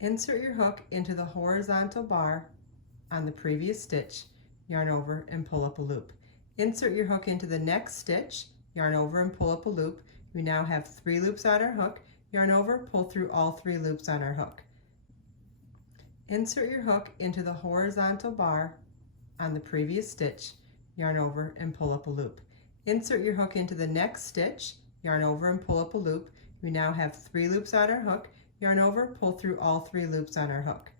Insert your hook into the horizontal bar on the previous stitch, yarn over and pull up a loop. Insert your hook into the next stitch, yarn over and pull up a loop. We now have 3 loops on our hook, yarn over, pull through all 3 loops on our hook. Insert your hook into the horizontal bar on the previous stitch, yarn over and pull up a loop. Insert your hook into the next stitch, yarn over and pull up a loop. We now have 3 loops on our hook, yarn over, pull through all 3 loops on our hook.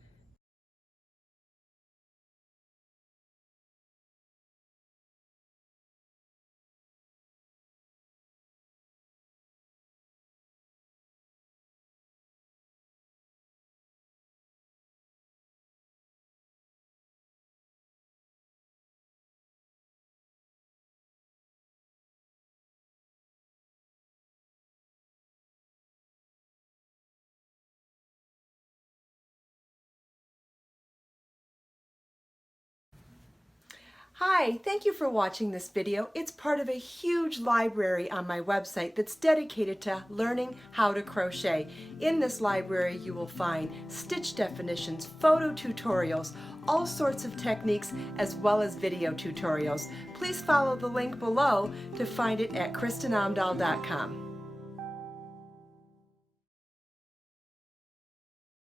Hi, thank you for watching this video. It's part of a huge library on my website that's dedicated to learning how to crochet. In this library you will find stitch definitions, photo tutorials, all sorts of techniques, as well as video tutorials. Please follow the link below to find it at KristinOmdahl.com.